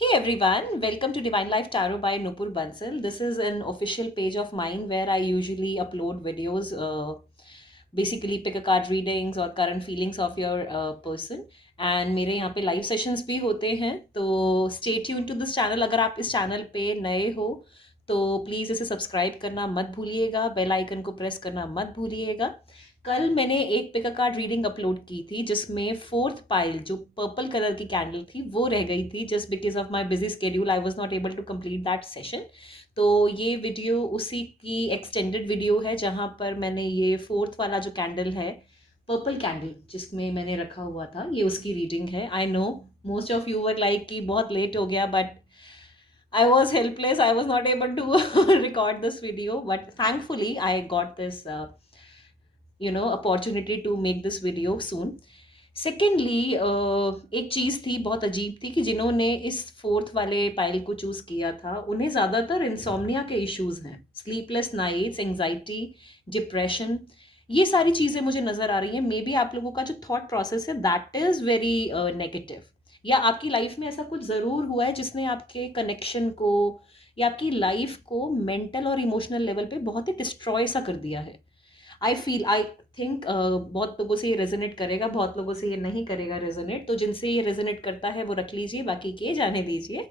Hey everyone, welcome to Divine Life Tarot by Nupur Bansal. This is an official page of mine where I usually upload videos, basically pick a card readings or current feelings of your person. And मेरे यहाँ पे live sessions भी होते हैं, तो stay tune to this channel. अगर आप इस चैनल पे नए हो तो प्लीज़ इसे सब्सक्राइब करना मत भूलिएगा, बेल आइकन को प्रेस करना मत भूलिएगा. कल मैंने एक पिक कार्ड रीडिंग अपलोड की थी जिसमें फोर्थ पाइल जो पर्पल कलर की कैंडल थी वो रह गई थी. Just because of my busy schedule I was not able to complete that session. तो ये वीडियो उसी की एक्सटेंडेड वीडियो है जहाँ पर मैंने ये फोर्थ वाला जो कैंडल है, पर्पल कैंडल जिसमें मैंने रखा हुआ था, ये उसकी रीडिंग है. I know most of you were like कि बहुत लेट हो गया, but I was helpless. I was not able to record this video, but thankfully I got this opportunity to make this video soon. Secondly एक चीज़ थी बहुत अजीब थी कि जिन्होंने इस फोर्थ वाले पाइल को चूज़ किया था उन्हें ज़्यादातर इंसोम्निया के इश्यूज़ हैं, स्लीपलेस नाइट्स, एंग्जाइटी, डिप्रेशन, ये सारी चीज़ें मुझे नज़र आ रही हैं. मे बी आप लोगों का जो थॉट प्रोसेस है दैट इज़ वेरी नेगेटिव, या आपकी लाइफ में ऐसा कुछ ज़रूर हुआ है जिसने आपके कनेक्शन को या आपकी लाइफ को मेंटल और इमोशनल लेवल पे बहुत ही डिस्ट्रॉय सा कर दिया है. आई थिंक बहुत लोगों से ये रेजोनेट करेगा, बहुत लोगों से ये नहीं करेगा रेजोनेट. तो जिनसे ये रेजोनेट करता है वो रख लीजिए, बाकी के जाने दीजिए.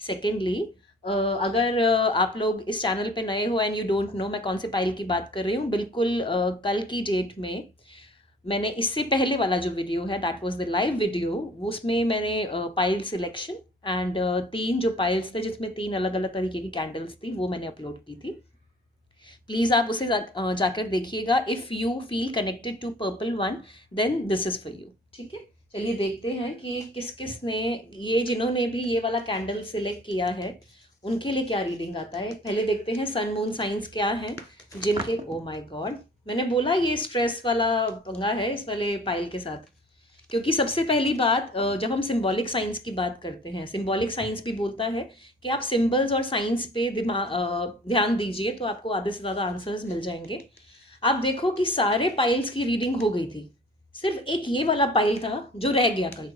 सेकेंडली, अगर आप लोग इस चैनल पे नए हो एंड यू डोंट नो मैं कौन से पाइल की बात कर रही हूँ, बिल्कुल कल की डेट में मैंने इससे पहले वाला जो वीडियो है that was the live video, उसमें मैंने पाइल सिलेक्शन एंड 3 जो पाइल्स थे जिसमें 3 अलग अलग तरीके की कैंडल्स थी वो मैंने अपलोड की थी. प्लीज़ आप उसे जाकर देखिएगा. If you feel connected to purple one then this is for you. ठीक है, चलिए देखते हैं कि किस किस ने, ये जिन्होंने भी ये वाला कैंडल सिलेक्ट किया है उनके लिए क्या रीडिंग आता है. पहले देखते हैं सन मून साइंस क्या हैं जिनके, ओ माय गॉड, मैंने बोला ये स्ट्रेस वाला पंगा है इस वाले पाइल के साथ. क्योंकि सबसे पहली बात, जब हम सिंबॉलिक साइंस की बात करते हैं, सिंबॉलिक साइंस भी बोलता है कि आप सिंबल्स और साइंस पे ध्यान दीजिए तो आपको आधे से ज़्यादा आंसर्स मिल जाएंगे. आप देखो कि सारे पाइल्स की रीडिंग हो गई थी, सिर्फ एक ये वाला पाइल था जो रह गया कल.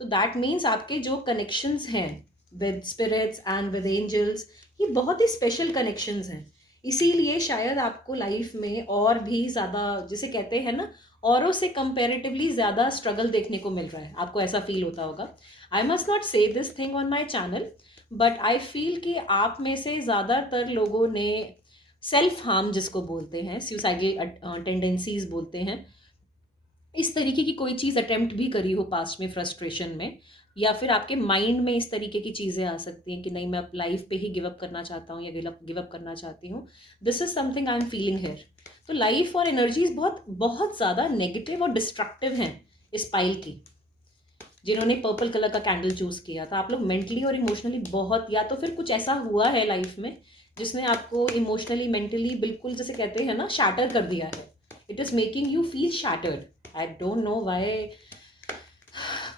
तो दैट मीन्स आपके जो कनेक्शंस हैं with spirits and with angels, ये बहुत ही स्पेशल कनेक्शंस हैं. इसीलिए शायद आपको लाइफ में और भी ज़्यादा, जिसे कहते हैं ना, औरों से कंपेरेटिवली ज़्यादा स्ट्रगल देखने को मिल रहा है. आपको ऐसा फील होता होगा. आई मस्ट नॉट से this thing on my channel, but I feel कि आप में से ज़्यादातर लोगों ने सेल्फ हार्म जिसको बोलते हैं, सुसाइडल टेंडेंसीज बोलते हैं, इस तरीके की कोई चीज़ अटेम्प्ट भी करी हो पास्ट में फ्रस्ट्रेशन में, या फिर आपके माइंड में इस तरीके की चीज़ें आ सकती हैं कि नहीं मैं अब लाइफ पे ही गिव अप करना चाहता हूँ या गिव अप करना चाहती हूँ. This is something I am feeling here. तो लाइफ और एनर्जीज बहुत बहुत ज़्यादा नेगेटिव और डिस्ट्रक्टिव हैं इस पाइल की. जिन्होंने पर्पल कलर का कैंडल चूज़ किया था, आप लोग मेंटली और इमोशनली बहुत, या तो फिर कुछ ऐसा हुआ है लाइफ में जिसने आपको इमोशनली मेंटली बिल्कुल, जैसे कहते हैं ना, शैटर कर दिया है. It is making you feel shattered. I don't know why.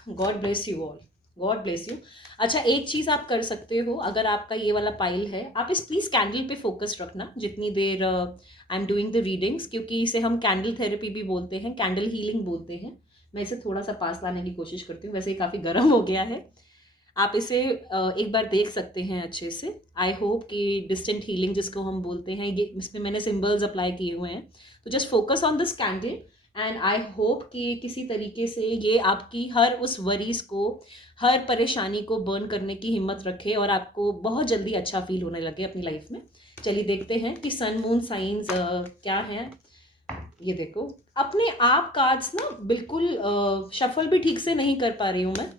God bless you all, God bless you. अच्छा, एक चीज़ आप कर सकते हो, अगर आपका ये वाला पाइल है, आप इस प्लीज़ कैंडल पे फोकस रखना जितनी देर I am doing the readings, क्योंकि इसे हम कैंडल थेरेपी भी बोलते हैं, कैंडल हीलिंग बोलते हैं. मैं इसे थोड़ा सा पास लाने की कोशिश करती हूँ, वैसे ही काफ़ी गर्म हो गया है. आप इसे एक बार देख सकते हैं अच्छे से. आई होप कि डिस्टेंट हीलिंग जिसको हम बोलते हैं, ये इसमें मैंने सिंबल्स अप्लाई किए हुए हैं. तो just focus on this candle and I hope कि किसी तरीके से ये आपकी हर उस वरीज को, हर परेशानी को बर्न करने की हिम्मत रखे और आपको बहुत जल्दी अच्छा फील होने लगे अपनी लाइफ में. चलिए देखते हैं कि सन मून साइंस क्या हैं. ये देखो, अपने आप कार्ड्स ना बिल्कुल शफल भी ठीक से नहीं कर पा रही हूँ मैं,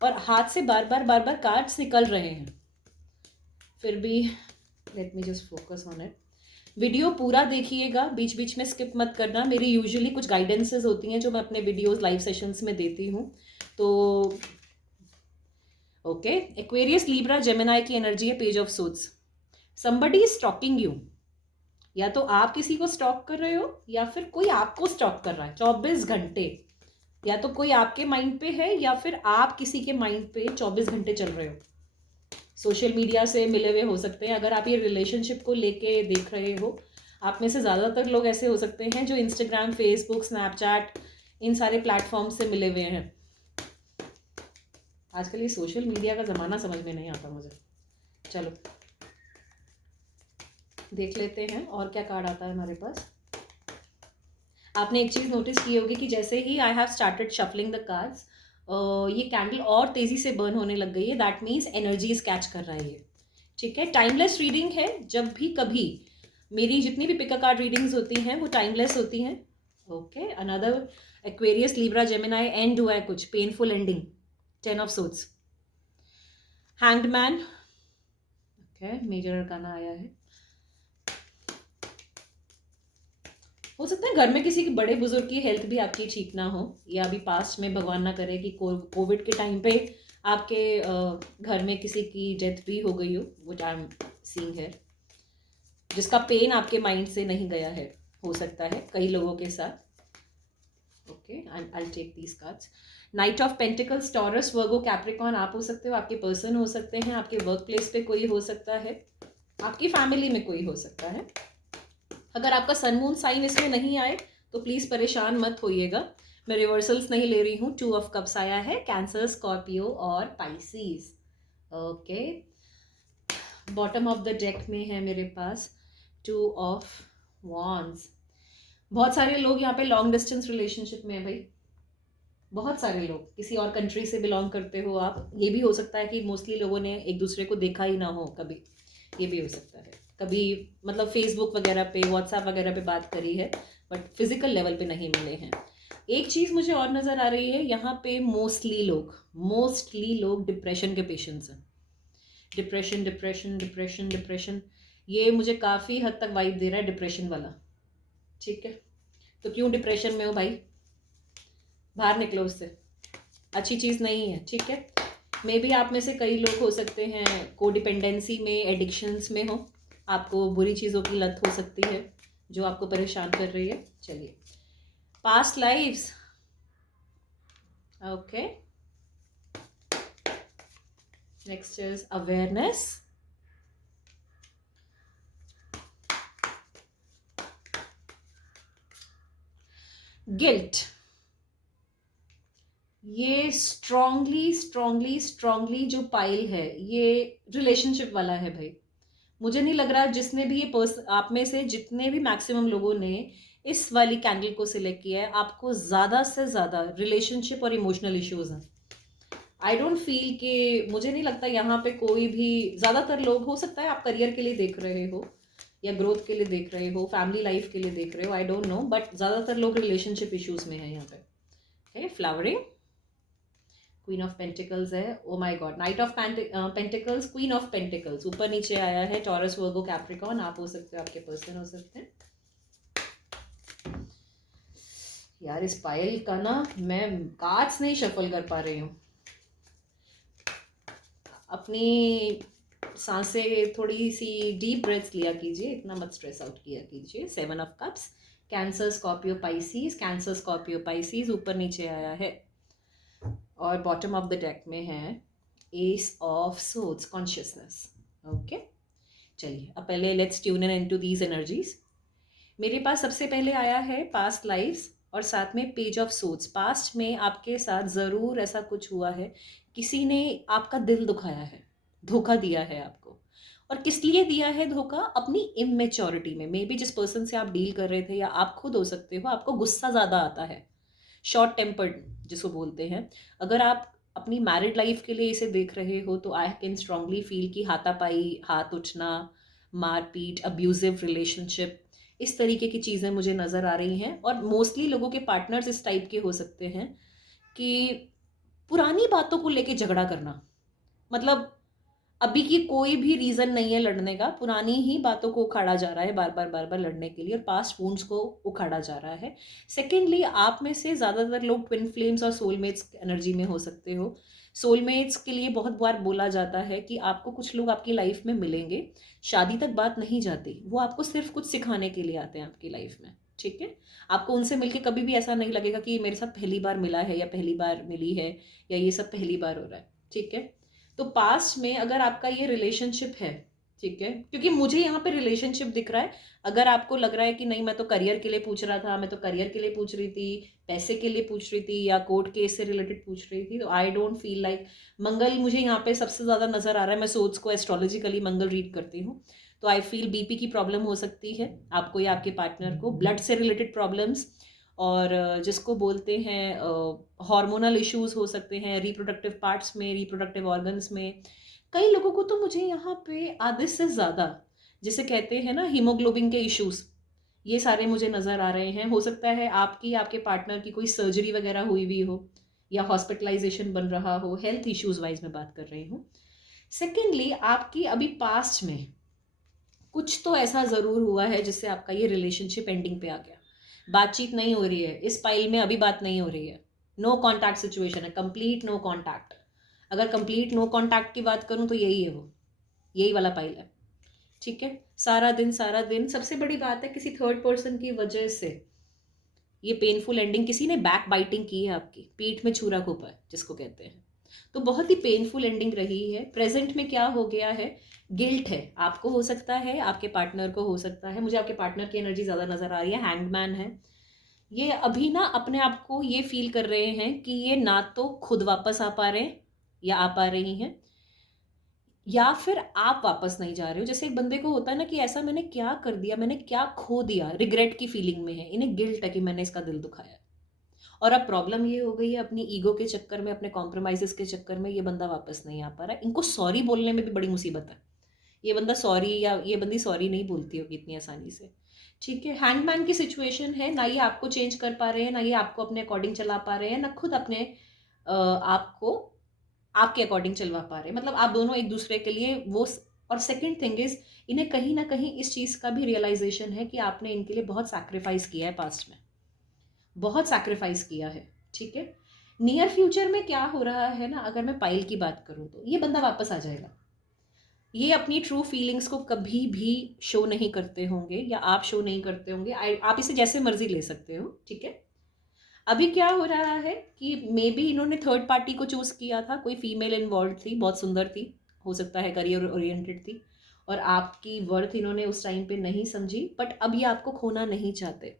और हाथ से बार बार कार्ड्स निकल रहे हैं. फिर भी let me just focus on it. Video पूरा देखिएगा, बीच बीच में स्किप मत करना. मेरी यूजुअली कुछ गाइडेंसेस होती हैं जो मैं अपने वीडियोस लाइव सेशंस में देती हूँ. तो ओके, एक्वेरियस लिब्रा जेमिनाई की एनर्जी है, page of swords. Somebody is stalking you. या तो आप किसी को स्टॉक कर रहे हो या फिर कोई आपको स्टॉक कर रहा है 24 घंटे. या तो कोई आपके माइंड पे है या फिर आप किसी के माइंड पे 24 घंटे चल रहे हो. सोशल मीडिया से मिले हुए हो सकते हैं. अगर आप ये रिलेशनशिप को लेके देख रहे हो, आप में से ज़्यादातर लोग ऐसे हो सकते हैं जो इंस्टाग्राम, फेसबुक, स्नैपचैट, इन सारे प्लेटफॉर्म से मिले हुए हैं. आजकल ये सोशल मीडिया का ज़माना समझ में नहीं आता मुझे। चलो देख लेते हैं और क्या कार्ड आता है हमारे पास। आपने एक चीज़ नोटिस की होगी कि जैसे ही I have started shuffling the cards, ये कैंडल और तेज़ी से बर्न होने लग गई है। दैट मीन्स एनर्जीज कैच कर रहा है ये। ठीक है, टाइमलेस रीडिंग है। जब भी कभी मेरी जितनी भी पिक अ कार्ड रीडिंग्स होती हैं वो टाइमलेस होती हैं। Okay, another Aquarius, Libra, Gemini, and हुआ है कुछ painful ending, 10 of swords, hanged man. Okay, major arcana आया है। हो सकता है घर में किसी के बड़े बुजुर्ग की हेल्थ भी आपकी ठीक ना हो, या अभी पास्ट में भगवान ना करे कि कोविड के टाइम पे आपके घर में किसी की डेथ भी हो गई हो, व्हिच आई एम सीइंग है, जिसका पेन आपके माइंड से नहीं गया है। हो सकता है कई लोगों के साथ। Okay, I take these cards. Knight of pentacles, Taurus, Virgo, Capricorn आप हो सकते हो, आपके पर्सन हो सकते हैं, आपके वर्क प्लेस पे कोई हो सकता है, आपकी फैमिली में कोई हो सकता है। अगर आपका सन मून साइन इसमें नहीं आए तो प्लीज़ परेशान मत होइएगा, मैं रिवर्सल्स नहीं ले रही हूँ। 2 ऑफ कप्स आया है, कैंसर, स्कॉर्पियो और Pisces. Okay, bottom of the deck में है मेरे पास 2 ऑफ वॉन्ड्स। बहुत सारे लोग यहाँ पे लॉन्ग डिस्टेंस रिलेशनशिप में है भाई। बहुत सारे लोग किसी और कंट्री से बिलोंग करते हो आप। ये भी हो सकता है कि मोस्टली लोगों ने एक दूसरे को देखा ही ना हो कभी, ये भी हो सकता है। कभी मतलब फेसबुक वगैरह पे, व्हाट्सएप वगैरह पे बात करी है, बट फिजिकल लेवल पे नहीं मिले हैं। एक चीज़ मुझे और नज़र आ रही है यहाँ पे, मोस्टली लोग डिप्रेशन के पेशेंट्स हैं। डिप्रेशन डिप्रेशन डिप्रेशन डिप्रेशन, ये मुझे काफ़ी हद तक वाइब दे रहा है डिप्रेशन वाला। ठीक है, तो क्यों डिप्रेशन में हो भाई, बाहर निकलो उससे, अच्छी चीज़ नहीं है। ठीक है, मे बी आप में से कई लोग हो सकते हैं कोडिपेंडेंसी में, एडिक्शंस में हो, आपको बुरी चीज़ों की लत हो सकती है जो आपको परेशान कर रही है। चलिए, past lives. Okay, next is awareness, guilt. ये स्ट्रांगली जो पाइल है ये रिलेशनशिप वाला है भाई। मुझे नहीं लग रहा जिसने भी ये आप में से जितने भी मैक्सिमम लोगों ने इस वाली कैंडल को सिलेक्ट किया है, आपको ज़्यादा से ज़्यादा रिलेशनशिप और इमोशनल इश्यूज हैं। आई डोंट फील कि, मुझे नहीं लगता यहाँ पे कोई भी, ज़्यादातर लोग, हो सकता है आप करियर के लिए देख रहे हो या ग्रोथ के लिए देख रहे हो, फैमिली लाइफ के लिए देख रहे हो, आई डोंट नो, बट ज़्यादातर लोग रिलेशनशिप इश्यूज में हैं यहाँ पे। Okay, flowering, queen of pentacles है। Oh my god, knight of pentacles, queen of pentacles ऊपर नीचे आया है। टॉरस, वर्गो, कैप्रिकॉन आप हो सकते हो, आपके पर्सन हो सकते हैं। यार इस पायल का ना मैं कार्ड्स नहीं शफल कर पा रही हूँ। अपनी सांसें थोड़ी सी डीप ब्रेथ्स लिया कीजिए, इतना मत स्ट्रेस आउट किया कीजिए। 7 of cups, cancer, Scorpio, Pisces, cancer, Scorpio, Pisces ऊपर नीचे आया है। और बॉटम ऑफ द डेक में है S of swords, consciousness. Okay, चलिए अब पहले let's tune in into these energies. मेरे पास सबसे पहले आया है पास्ट लाइफ्स और साथ में पेज ऑफ सोर्ड्स। पास्ट में आपके साथ ज़रूर ऐसा कुछ हुआ है, किसी ने आपका दिल दुखाया है, धोखा दिया है आपको। और किस लिए दिया है धोखा, अपनी इमेच्योरिटी में। मे बी जिस पर्सन से आप डील कर रहे थे, या आप खुद हो सकते हो, आपको गुस्सा ज़्यादा आता है, शॉर्ट टेम्पर्ड जिसको बोलते हैं। अगर आप अपनी मैरिड लाइफ के लिए इसे देख रहे हो तो आई कैन स्ट्रांगली फील कि हाथापाई, हाथ उठना, मारपीट, अब्यूजिव रिलेशनशिप, इस तरीके की चीज़ें मुझे नज़र आ रही हैं। और मोस्टली लोगों के पार्टनर्स इस टाइप के हो सकते हैं कि पुरानी बातों को लेके झगड़ा करना, मतलब अभी की कोई भी रीज़न नहीं है लड़ने का, पुरानी ही बातों को उखाड़ा जा रहा है बार बार लड़ने के लिए, और पास्ट वुंड्स को उखाड़ा जा रहा है। सेकेंडली, आप में से ज़्यादातर लोग ट्विन फ्लेम्स और सोलमेट्स एनर्जी में हो सकते हो। सोलमेट्स के लिए बहुत बार बोला जाता है कि आपको कुछ लोग आपकी लाइफ में मिलेंगे, शादी तक बात नहीं जाती, वो आपको सिर्फ कुछ सिखाने के लिए आते हैं आपकी लाइफ में। ठीक है, आपको उनसे मिलके कभी भी ऐसा नहीं लगेगा कि मेरे साथ पहली बार मिला है या पहली बार मिली है या ये सब पहली बार हो रहा है। ठीक है, तो पास्ट में अगर आपका ये रिलेशनशिप है, ठीक है, क्योंकि मुझे यहाँ पे रिलेशनशिप दिख रहा है। अगर आपको लग रहा है कि नहीं मैं तो करियर के लिए पूछ रहा था, मैं तो करियर के लिए पूछ रही थी, पैसे के लिए पूछ रही थी या कोर्ट केस से रिलेटेड पूछ रही थी, तो आई डोंट फील लाइक मंगल मुझे यहाँ पे सबसे ज़्यादा नज़र आ रहा है। मैं सोच को एस्ट्रोलॉजिकली मंगल रीड करती हूँ, तो आई फील बीपी की प्रॉब्लम हो सकती है आपको या आपके पार्टनर को, ब्लड से रिलेटेड प्रॉब्लम्स, और जिसको बोलते हैं हार्मोनल इश्यूज हो सकते हैं रिप्रोडक्टिव पार्ट्स में, रिप्रोडक्टिव ऑर्गन्स में। कई लोगों को तो मुझे यहाँ पे आधे से ज़्यादा जिसे कहते हैं ना हीमोग्लोबिन के इश्यूज, ये सारे मुझे नज़र आ रहे हैं। हो सकता है आपकी आपके पार्टनर की कोई सर्जरी वगैरह हुई हो या हॉस्पिटलाइजेशन बन रहा हो, हेल्थ इश्यूज वाइज मैं बात कर रही हूँ। सेकेंडली, आपकी अभी पास्ट में कुछ तो ऐसा ज़रूर हुआ है जिससे आपका ये रिलेशनशिप एंडिंग पे आ गया। बातचीत नहीं हो रही है इस पाइल में, अभी बात नहीं हो रही है, नो कॉन्टैक्ट सिचुएशन है, कंप्लीट नो कॉन्टैक्ट। अगर कंप्लीट नो कॉन्टैक्ट की बात करूं तो यही है, वो यही वाला पाइल है। ठीक है, सारा दिन सबसे बड़ी बात है किसी थर्ड पर्सन की वजह से ये पेनफुल एंडिंग, किसी ने बैक बाइटिंग की है आपकी, पीठ में छुरा घोंपा है जिसको कहते हैं, तो बहुत ही पेनफुल एंडिंग रही है। प्रेजेंट में क्या हो गया है, गिल्ट है, आपको हो सकता है, आपके पार्टनर को हो सकता है। मुझे आपके पार्टनर की एनर्जी ज़्यादा नज़र आ रही है, हैंगमैन है। ये अभी ना अपने आप को ये फील कर रहे हैं कि ये ना तो खुद वापस आ पा रहे हैं या आ पा रही हैं, या फिर आप वापस नहीं जा रहे हो। जैसे एक बंदे को होता है ना कि ऐसा मैंने क्या कर दिया, मैंने क्या खो दिया, रिग्रेट की फीलिंग में है, इन्हें गिल्ट है कि मैंने इसका दिल दुखाया। और अब प्रॉब्लम ये हो गई है, अपनी ईगो के चक्कर में, अपने कॉम्प्रोमाइजेस के चक्कर में ये बंदा वापस नहीं आ पा रहा है। इनको सॉरी बोलने में भी बड़ी मुसीबत है। ये बंदा सॉरी या ये बंदी सॉरी नहीं बोलती होगी इतनी आसानी से। ठीक है, हैंगमैन की सिचुएशन है, ना ये आपको चेंज कर पा रहे हैं, ना ये आपको अपने अकॉर्डिंग चला पा रहे हैं, ना खुद अपने आपको आपके अकॉर्डिंग चलवा पा रहे हैं। मतलब आप दोनों एक दूसरे के लिए वो और सेकंड थिंग इज, इन्हें कहीं ना कहीं इस चीज़ का भी रियलाइजेशन है कि आपने इनके लिए बहुत सैक्रिफाइस किया है पास्ट में, बहुत सैक्रिफाइस किया है। ठीक है, नियर फ्यूचर में क्या हो रहा है ना, अगर मैं पायल की बात करूं तो ये बंदा वापस आ जाएगा। ये अपनी ट्रू फीलिंग्स को कभी भी शो नहीं करते होंगे या आप शो नहीं करते होंगे, आप इसे जैसे मर्जी ले सकते हो। ठीक है, अभी क्या हो रहा है कि मे बी इन्होंने थर्ड पार्टी को चूज किया था, कोई फीमेल इन्वॉल्व थी, बहुत सुंदर थी, हो सकता है करियर ओरिएंटेड थी, और आपकी वर्थ इन्होंने उस टाइम पे नहीं समझी, बट अब ये आपको खोना नहीं चाहते।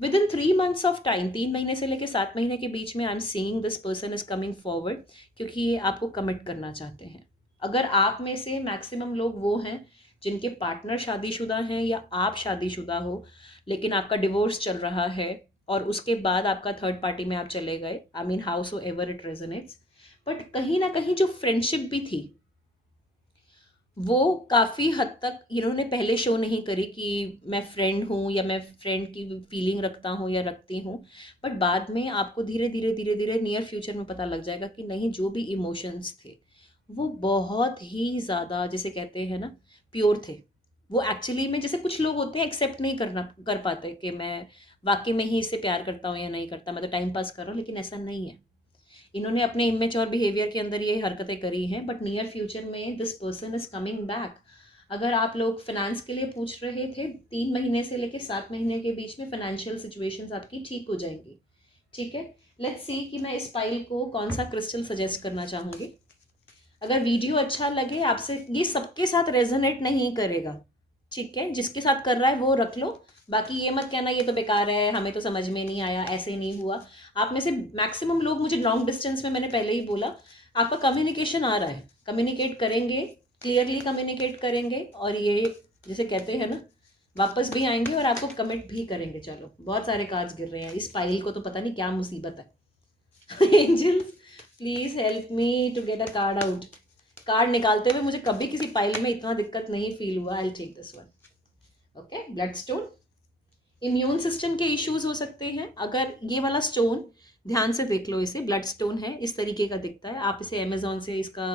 With in 3 months of time, 3 महीने से लेकर 7 महीने के बीच में, I am seeing this person is coming forward, क्योंकि ये आपको कमिट करना चाहते हैं। अगर आप में से मैक्सिमम लोग वो हैं जिनके पार्टनर शादीशुदा हैं या आप शादीशुदा हो लेकिन आपका डिवोर्स चल रहा है और उसके बाद आपका थर्ड पार्टी में आप चले गए, I mean how so ever it resonates, but कहीं ना कहीं जो फ्रेंडशिप भी थी वो काफ़ी हद तक इन्होंने पहले शो नहीं करी कि मैं फ्रेंड हूँ या मैं फ्रेंड की फीलिंग रखता हूँ या रखती हूँ, बट बाद में आपको धीरे धीरे धीरे धीरे नियर फ्यूचर में पता लग जाएगा कि नहीं, जो भी इमोशंस थे वो बहुत ही ज़्यादा, जिसे कहते हैं ना, प्योर थे। वो एक्चुअली में, जैसे कुछ लोग होते हैं एक्सेप्ट नहीं करना कर पाते कि मैं वाकई में ही इससे प्यार करता हूँ या नहीं करता, मैं तो टाइम पास कर रहा हूँ, लेकिन ऐसा नहीं है। इन्होंने अपने इमेच्योर बिहेवियर के अंदर ये हरकतें करी हैं, बट नियर फ्यूचर में this person is coming back. अगर आप लोग फाइनेंस के लिए पूछ रहे थे, 3 महीने से लेकर 7 महीने के बीच में फाइनेंशियल सिचुएशंस आपकी ठीक हो जाएंगी। ठीक है, लेट्स सी कि मैं इस पाइल को कौन सा क्रिस्टल सजेस्ट करना चाहूँगी। अगर वीडियो अच्छा लगे आपसे, ये सबके साथ रेजोनेट नहीं करेगा, ठीक है, जिसके साथ कर रहा है वो रख लो, बाकी ये मत कहना ये तो बेकार है, हमें तो समझ में नहीं आया, ऐसे नहीं हुआ। आप में से मैक्सिमम लोग मुझे लॉन्ग डिस्टेंस में, मैंने पहले ही बोला, आपका कम्युनिकेशन आ रहा है, कम्युनिकेट करेंगे, क्लियरली कम्युनिकेट करेंगे, और ये जैसे कहते हैं ना, वापस भी आएंगे और आपको कमिट भी करेंगे। चलो, बहुत सारे कार्ड्स गिर रहे हैं, इस फाइल को तो पता नहीं क्या मुसीबत है। Angels please help me to get a card out. Card निकालते हुए मुझे कभी किसी पाइल में इतना दिक्कत नहीं फील हुआ। I take this one. Okay, blood stone, immune system के इश्यूज हो सकते हैं। अगर ये वाला स्टोन, ध्यान से देख लो, इसे ब्लड स्टोन है, इस तरीके का दिखता है, आप इसे अमेजोन से इसका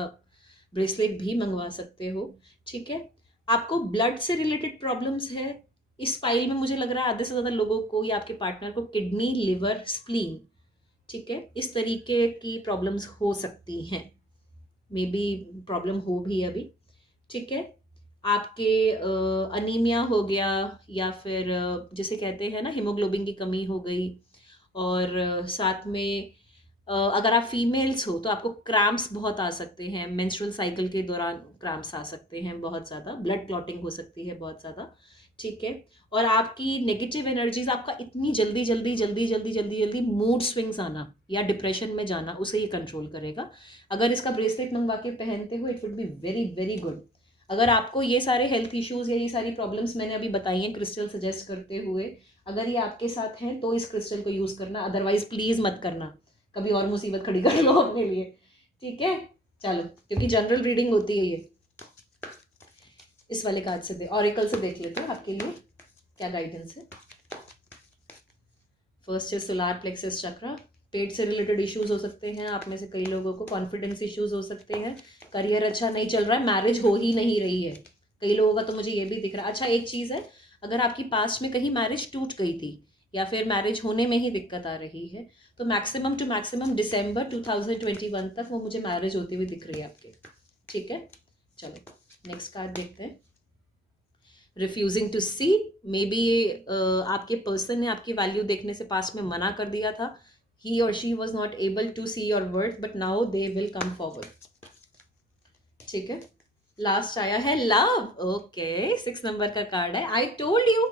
ब्रेसलेट भी मंगवा सकते हो। ठीक है, आपको ब्लड से रिलेटेड प्रॉब्लम्स है, इस फाइल में मुझे लग रहा है आधे से ज़्यादा लोगों को या आपके पार्टनर को किडनी, लिवर, स्प्लीन, ठीक है, इस तरीके की प्रॉब्लम्स हो सकती हैं, मे बी प्रॉब्लम हो भी अभी। ठीक है, आपके अनीमिया हो गया, या फिर जिसे कहते हैं ना, हीमोग्लोबिन की कमी हो गई, और साथ में अगर आप फीमेल्स हो तो आपको क्रैम्प्स बहुत आ सकते हैं, मेंस्ट्रुअल साइकिल के दौरान क्रैम्प्स आ सकते हैं बहुत ज़्यादा, ब्लड क्लॉटिंग हो सकती है बहुत ज़्यादा, ठीक है। और आपकी नेगेटिव एनर्जीज, आपका इतनी जल्दी जल्दी जल्दी जल्दी जल्दी जल्दी मूड स्विंग्स आना या डिप्रेशन में जाना, उसे ये कंट्रोल करेगा। अगर इसका ब्रेसलेट मंगवा के पहनते हो, it would be very very good. अगर आपको ये सारे हेल्थ इश्यूज या ये सारी प्रॉब्लम्स मैंने अभी बताई हैं क्रिस्टल सजेस्ट करते हुए, अगर ये आपके साथ हैं तो इस क्रिस्टल को यूज़ करना, अदरवाइज प्लीज़ मत करना, कभी और मुसीबत खड़ी कर लो अपने लिए, ठीक है। चलो, क्योंकि जनरल रीडिंग होती है ये, इस वाले कार्ड से ऑरिकल से देख लेते हैं आपके लिए क्या गाइडेंस है। फर्स्ट है सोलार प्लेक्सस चक्रा। पेट से रिलेटेड इश्यूज हो सकते हैं आप में से कई लोगों को, कॉन्फिडेंस इश्यूज हो सकते हैं, करियर अच्छा नहीं चल रहा है, मैरिज हो ही नहीं रही है कई लोगों का, तो मुझे ये भी दिख रहा है। अच्छा, एक चीज़ है, अगर आपकी पास्ट में कहीं मैरिज टूट गई थी या फिर मैरिज होने में ही दिक्कत आ रही है, तो मैक्सिमम टू मैक्सिमम दिसंबर 2021 तक वो मुझे मैरिज होती हुई दिख रही है आपके, ठीक है। चलो नेक्स्ट कार्ड देखते हैं। Refusing to see, maybe आपके पर्सन ने आपकी वैल्यू देखने से पास्ट में मना कर दिया था। ही और she was not able to see your worth, but now they will come forward, ठीक है। लास्ट आया है लव, ओके, 6 नंबर का कार्ड है। आई टोल्ड यू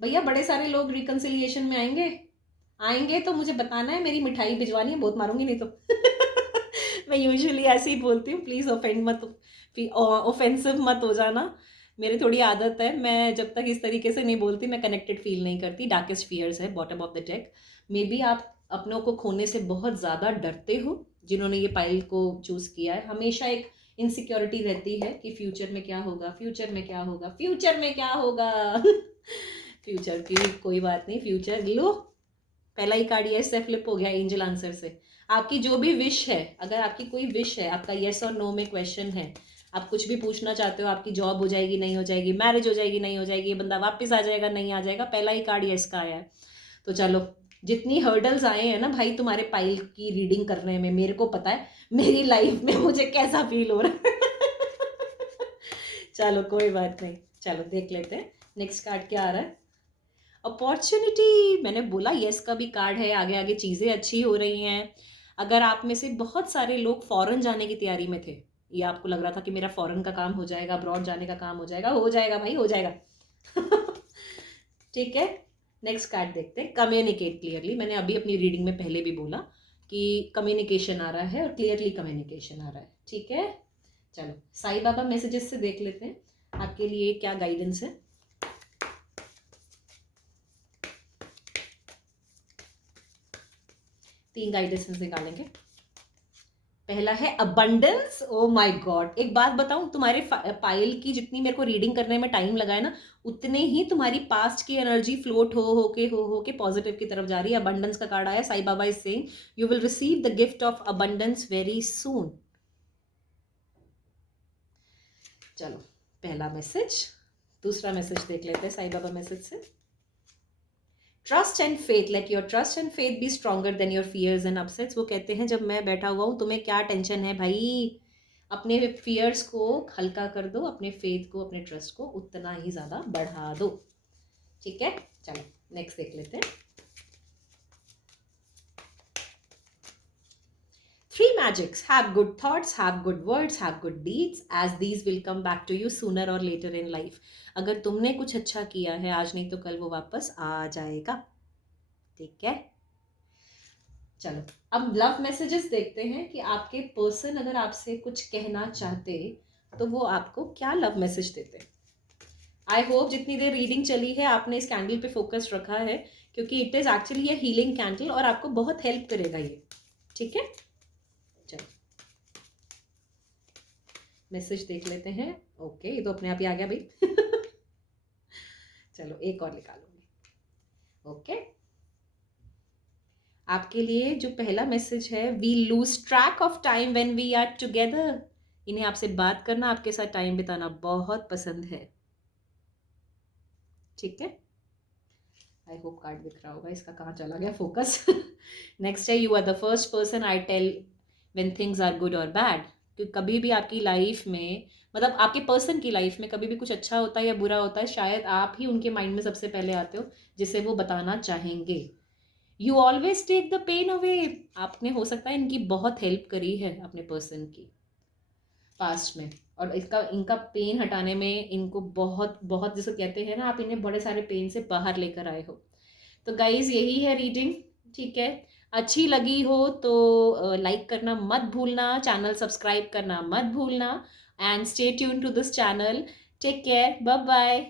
भैया, बड़े सारे लोग रिकंसिलिएशन में आएंगे, आएंगे तो मुझे बताना है, मेरी मिठाई भिजवानी है, बहुत मारूंगी नहीं तो मैं यूजुअली ऐसे ही बोलती हूँ, प्लीज़ ऑफेंड मत, ऑफेंसिव मत हो जाना, मेरी थोड़ी आदत है, मैं जब तक इस तरीके से नहीं बोलती मैं कनेक्टेड फील नहीं करती। डार्केस्ट फियर्स है bottom of the deck. May be आप अपनों को खोने से बहुत ज़्यादा डरते हो, जिन्होंने ये पाइल को चूज़ किया है। हमेशा एक इनसिक्योरिटी रहती है कि फ्यूचर में क्या होगा, फ्यूचर में क्या होगा, फ्यूचर में क्या होगा फ्यूचर की कोई बात नहीं, फ्यूचर लो, पहला ही कार्ड यस से फ्लिप हो गया एंजल आंसर से। आपकी जो भी विश है, अगर आपकी कोई विश है, आपका यस और नो में क्वेश्चन है, आप कुछ भी पूछना चाहते हो, आपकी जॉब हो जाएगी नहीं हो जाएगी, मैरिज हो जाएगी नहीं हो जाएगी, ये बंदा वापस आ जाएगा नहीं आ जाएगा, पहला ही कार्ड यस का आया है। तो चलो, जितनी हर्डल्स आए हैं ना भाई तुम्हारे पाइल की रीडिंग करने में, मेरे को पता है मेरी लाइफ में मुझे कैसा फील हो रहा है चलो कोई बात नहीं, चलो देख लेते हैं नेक्स्ट कार्ड क्या आ रहा है। अपॉर्चुनिटी, मैंने बोला यस का भी कार्ड है, आगे आगे चीज़ें अच्छी हो रही हैं। अगर आप में से बहुत सारे लोग फॉरेन जाने की तैयारी में थे, या आपको लग रहा था कि मेरा फॉरेन का काम हो जाएगा, अब्रॉड जाने का काम हो जाएगा भाई, हो जाएगा ठीक है। नेक्स्ट कार्ड देखते हैं, कम्युनिकेट क्लियरली। मैंने अभी अपनी रीडिंग में पहले भी बोला कि कम्युनिकेशन आ रहा है और क्लियरली कम्युनिकेशन आ रहा है, ठीक है। चलो साईं बाबा मैसेजेस से देख लेते हैं आपके लिए क्या गाइडेंस है। तीन गाइडेंस निकालेंगे। पहला है अबंडेंस। ओ माय गॉड, एक बात बताऊं, तुम्हारे पाइल की जितनी मेरे को रीडिंग करने में टाइम लगा है ना, उतने ही तुम्हारी पास्ट की एनर्जी फ्लोट हो के पॉजिटिव की तरफ जा रही है। अबंडेंस का कार्ड आया, Sai Baba is saying you will receive the gift of abundance very soon. चलो पहला मैसेज, दूसरा मैसेज देख लेते हैं साईं बाबा मैसेज से। Trust and faith, let your trust and faith be stronger than your fears and upsets. वो कहते हैं जब मैं बैठा हुआ हूँ तुम्हें क्या टेंशन है भाई, अपने फियर्स को हल्का कर दो, अपने फेथ को, अपने ट्रस्ट को उतना ही ज़्यादा बढ़ा दो, ठीक है। चलो नेक्स्ट देख लेते हैं। Three magics: have good thoughts, have good words, have good deeds, as these will come back to you sooner or later in life. अगर तुमने कुछ अच्छा किया है आज नहीं तो कल वो वापस आ जाएगा, ठीक है। चलो अब लव मैसेजेस देखते हैं कि आपके पर्सन अगर आपसे कुछ कहना चाहते तो वो आपको क्या लव मैसेज देते। आई होप जितनी देर रीडिंग चली है आपने इस कैंडल पे फोकस रखा है, क्योंकि इट इज एक्चुअली ये हीलिंग कैंडल और आपको बहुत हेल्प करेगा ये, ठीक है। चलो मैसेज देख लेते हैं। ओके, ये तो अपने आप ही आ गया भाई चलो एक और निकालूंगी, ओके। आपके लिए जो पहला मैसेज है, we lose track of time when we are together. इन्हें आपसे बात करना, आपके साथ टाइम बिताना बहुत पसंद है, ठीक है। आई होप कार्ड दिख रहा होगा, इसका कहाँ चला गया फोकस नेक्स्ट है, you are the first person I tell when things are good और बैड। कि कभी भी आपकी लाइफ में, मतलब आपके पर्सन की लाइफ में कभी भी कुछ अच्छा होता है या बुरा होता है, शायद आप ही उनके माइंड में सबसे पहले आते हो जिसे वो बताना चाहेंगे। You always take the pain away. आपने हो सकता है इनकी बहुत हेल्प करी है अपने पर्सन की पास्ट में, और इसका इनका पेन हटाने में इनको बहुत बहुत, जैसे कहते हैं ना, आप इन्हें बड़े सारे पेन से बाहर लेकर आए हो। तो गाइज यही है रीडिंग। ठीक है, अच्छी लगी हो तो लाइक करना मत भूलना, चैनल सब्सक्राइब करना मत भूलना, and stay tune to this channel. Take care, bye bye.